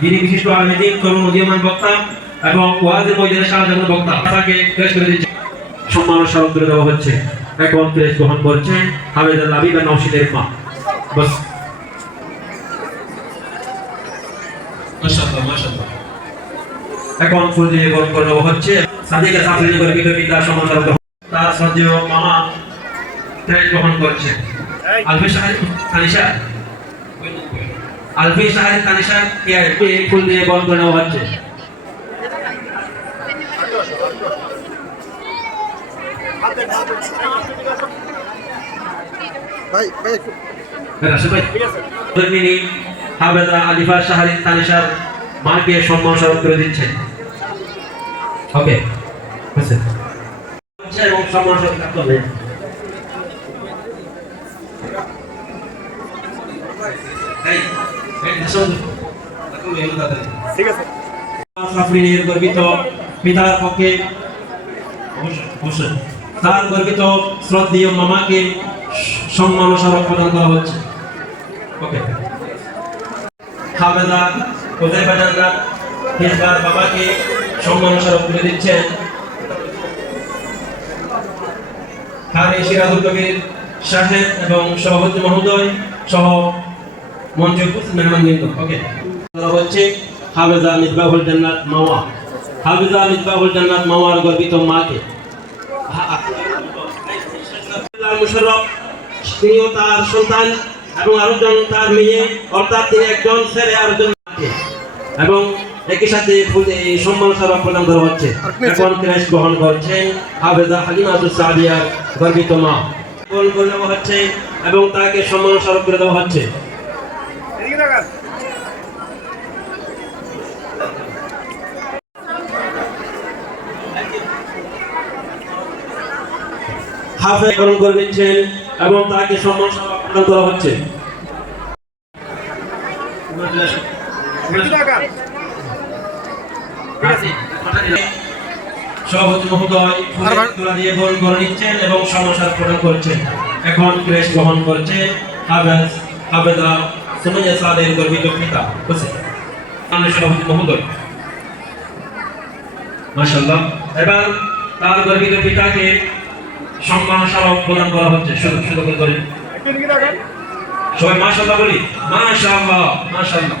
যিনি বিশিষ্ট আলেমদিন তরুণ উদীয়মান বক্তা এবং ওয়াজের ময়দানে শাহজাহান বক্তা তাকে ক্রেশ করে দিচ্ছে সম্মান ও স্মারক তুলে দেওয়া হচ্ছে। এখন ক্রেশ গ্রহণ করছেন হামেদা লাবিবা নওশিদের মা। বাস মাশাআল্লাহ মাশাআল্লাহ। এখন ফুল দিয়ে গ্রহণ করে দেওয়া হচ্ছে সাদিকা সাফরিন গর্বিত পিতা সম্মান স্মারক তার শ্রদ্ধেয় মামা ক্রেশ গ্রহণ করছেন আলফি শাহরি তানিশা আলফি শাহরি তানিশা কে ফুল দিয়ে গ্রহণ করে নেওয়া হচ্ছে। ভাই ভাই রাশিদ ভাই তিনি হাবেদা আলিফা শাহরি তানিশার মাকে সম্মান স্মারক করে দিচ্ছেন। ওকে আচ্ছা এবং সম্মান স্মারক করবে। ঠিক আছে সাফরিনের গর্বিত পিতার পক্ষে তার গর্বিত শ্রদ্ধেয় মামাকে সম্মান ও স্মারক প্রদান করা হচ্ছে। ওকে হাবেদা হুযায়ফা জান্নাত হিজবার বাবাকে সম্মান ও স্মারক তুলে দিচ্ছেন। কারি সিরাজুল কবির সাহেব এবং সভাপতি মহোদয় সহ মঞ্চে উপস্থিত মেহমানবৃন্দ। ওকে হচ্ছে হাফেজা মিসবাহুল জান্নাত মাওয়া। হাফেজা মিসবাহুল জান্নাত মাওয়ার গর্বিত মাকে মুশাররফ তিনিও তার সন্তান এবং আরেকজন তার মেয়ে অর্থাৎ তিনি একজন ছেলে আরেকজন মাকে এবং একই সাথে সম্মান স্মারক প্রদান করা হচ্ছে। এখন ক্রেশ গ্রহণ করছেন হাফেজা হালিমাতুস সাদিয়ার গর্বিত মা গ্রহণ করে নেওয়া হচ্ছে এবং তাকে সম্মান স্মারক করে দেওয়া হচ্ছে। হাফেজ গ্রহণ করে নিচ্ছেন এবং তাকে সম্মান স্মারক প্রদান করা হচ্ছে। সভাপতি মহোদয় ফুলের দিয়ে গ্রহণ করে নিচ্ছেন এবং সম্মান স্মারক প্রদান করছেন। এখন ক্রেশ গ্রহণ করছে হাফেজা সুমাইয়া সাদের গর্বিত পিতা সভাপতি মহোদয়। মাশাআল্লাহ। এবার তার গর্বিত পিতাকে সম্মান স্মারক প্রদান করা হচ্ছে। শুধু করে সবাই মাশাআল্লাহ বলি। মাশাআল্লাহ মাশাআল্লাহ।